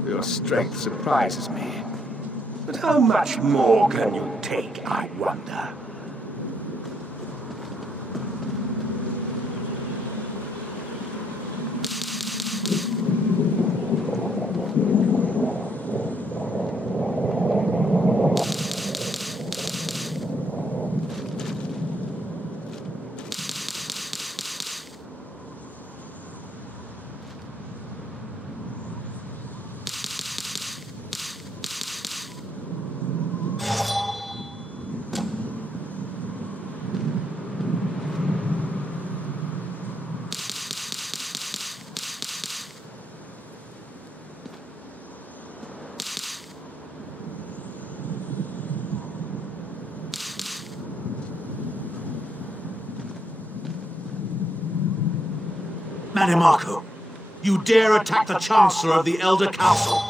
Your strength surprises me. But how much more can you take, I wonder? Marco, you dare attack the Chancellor of the Elder Council?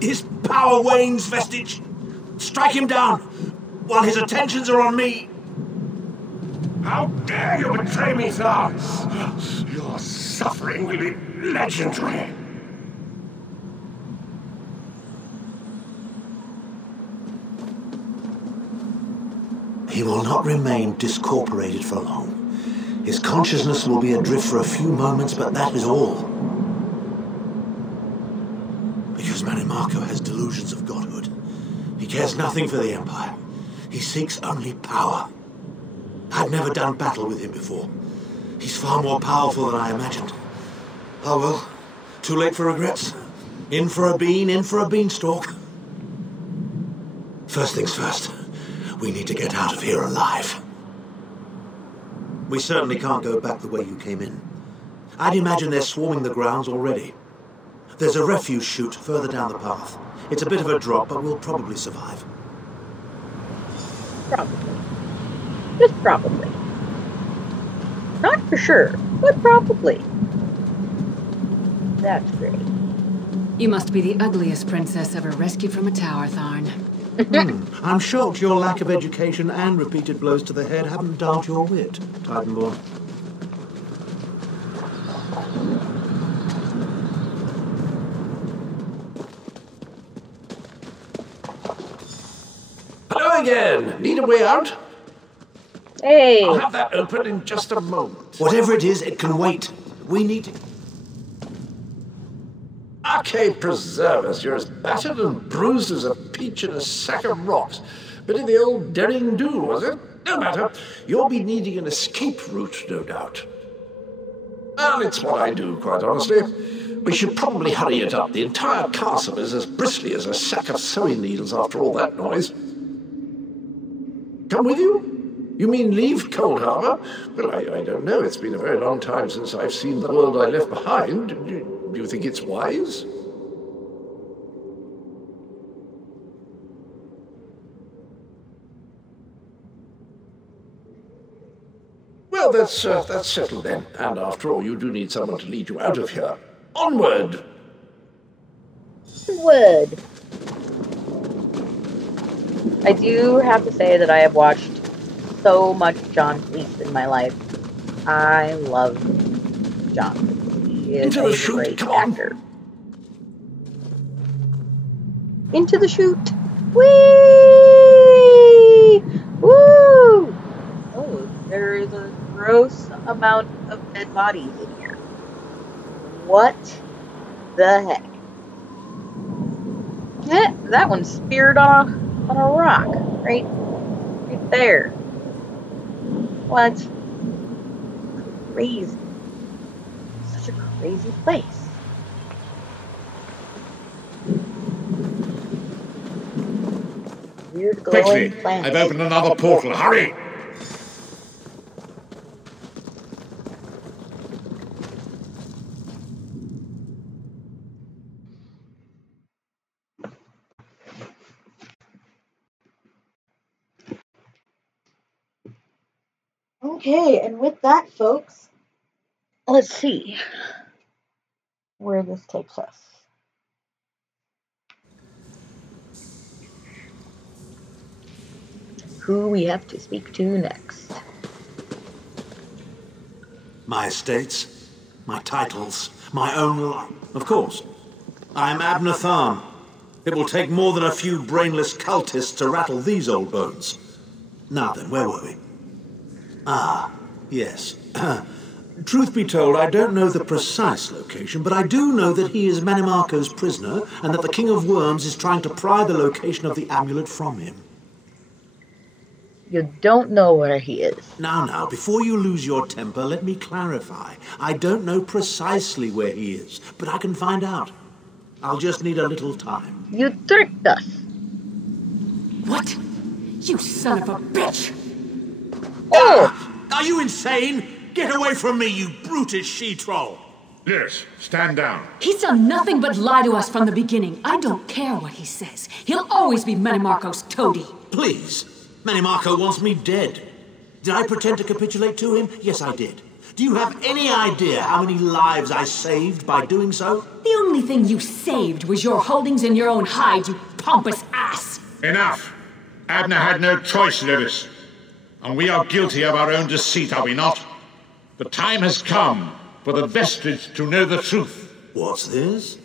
His power wanes, Vestige. Strike him down, while his attentions are on me. How dare you betray me, Thar? Your suffering will be legendary. He will not remain discorporated for long. His consciousness will be adrift for a few moments, but that is all. Because Marco has delusions of godhood. He cares nothing for the Empire. He seeks only power. I've never done battle with him before. He's far more powerful than I imagined. Oh well, too late for regrets. In for a bean, in for a beanstalk. First things first. We need to get out of here alive. We certainly can't go back the way you came in. I'd imagine they're swarming the grounds already. There's a refuse chute further down the path. It's a bit of a drop, but we'll probably survive. Probably. Just probably. Not for sure, but probably. That's great. You must be the ugliest princess ever rescued from a tower, Tharn. I'm shocked your lack of education and repeated blows to the head haven't dulled your wit, Titanborn. Hello again. Need a way out? Hey. I'll have that open in just a moment. Whatever it is, it can wait. We need to... Arcade preserve us. You're as battered and bruised as a peach in a sack of rocks. Bit of the old derring do, was it? No matter. You'll be needing an escape route, no doubt. Well, it's what I do, quite honestly. We should probably hurry it up. The entire castle is as bristly as a sack of sewing needles after all that noise. Come with you? You mean leave Cold Harbor? Well, I don't know. It's been a very long time since I've seen the world I left behind. Do you think it's wise? Well, that's settled then. And after all, you do need someone to lead you out of here. Onward! Onward! I do have to say that I have watched so much John Cleese in my life. I love John Cleese. He is a great actor. Into the chute! Whee! Woo! Oh, there is a gross amount of dead bodies in here. What the heck? That one speared on a rock. Right there. What? Crazy. Such a crazy place. Weird glowing plants. I've opened another portal. Hurry! Okay, and with that, folks, let's see where this takes us. Who we have to speak to next. My estates, my titles, my own life. Of course. I am Abner Tharn. It will take more than a few brainless cultists to rattle these old bones. Now then, where were we? Ah, yes. Truth be told, I don't know the precise location, but I do know that he is Manimarco's prisoner, and that the King of Worms is trying to pry the location of the amulet from him. You don't know where he is. Now, before you lose your temper, let me clarify. I don't know precisely where he is, but I can find out. I'll just need a little time. You tricked us. What? You son of a bitch! Oh! Are you insane? Get away from me, you brutish she-troll! Yes, stand down. He's done nothing but lie to us from the beginning. I don't care what he says. He'll always be Manimarco's toady. Please. Manimarco wants me dead. Did I pretend to capitulate to him? Yes, I did. Do you have any idea how many lives I saved by doing so? The only thing you saved was your holdings in your own hide, you pompous ass! Enough! Abner had no choice, Lewis. And we are guilty of our own deceit, are we not? The time has come for the Vestige to know the truth. What's this?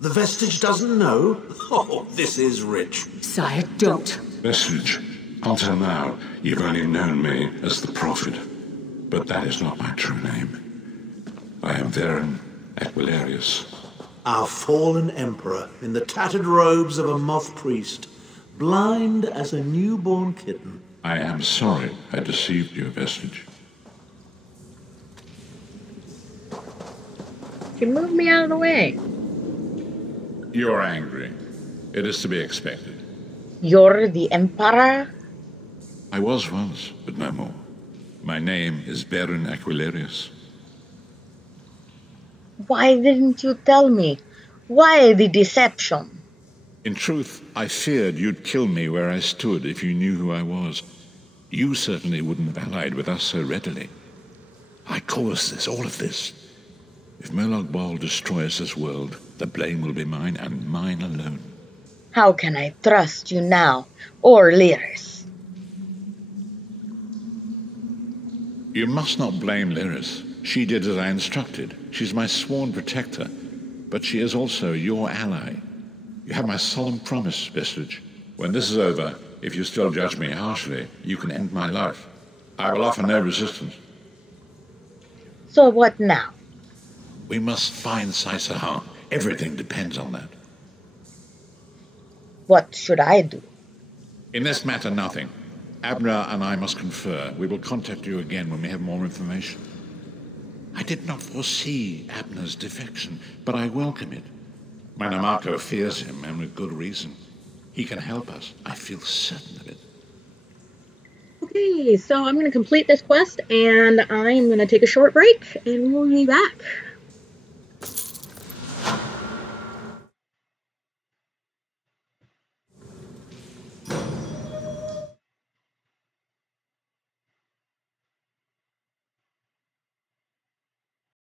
The Vestige doesn't know? Oh, this is rich. Sire, don't. Vestige, until now, you've only known me as the Prophet. But that is not my true name. I am Baron Aquilarius. Our fallen emperor, in the tattered robes of a moth priest, blind as a newborn kitten. I am sorry I deceived you, Vestige. You move me out of the way. You're angry. It is to be expected. You're the Emperor? I was once, but no more. My name is Baron Aquilarius. Why didn't you tell me? Why the deception? In truth, I feared you'd kill me where I stood if you knew who I was. You certainly wouldn't have allied with us so readily. I caused this, all of this. If Molag Bal destroys this world, the blame will be mine, and mine alone. How can I trust you now, or Lyris? You must not blame Lyris. She did as I instructed. She's my sworn protector, but she is also your ally. You have my solemn promise, Vestige. When this is over, if you still judge me harshly, you can end my life. I will offer no resistance. So what now? We must find Saisahan. Everything depends on that. What should I do? In this matter, nothing. Abner and I must confer. We will contact you again when we have more information. I did not foresee Abner's defection, but I welcome it. Marco fears him, and with good reason. He can help us. I feel certain of it. Okay, so I'm going to complete this quest, and I'm going to take a short break, and we'll be back.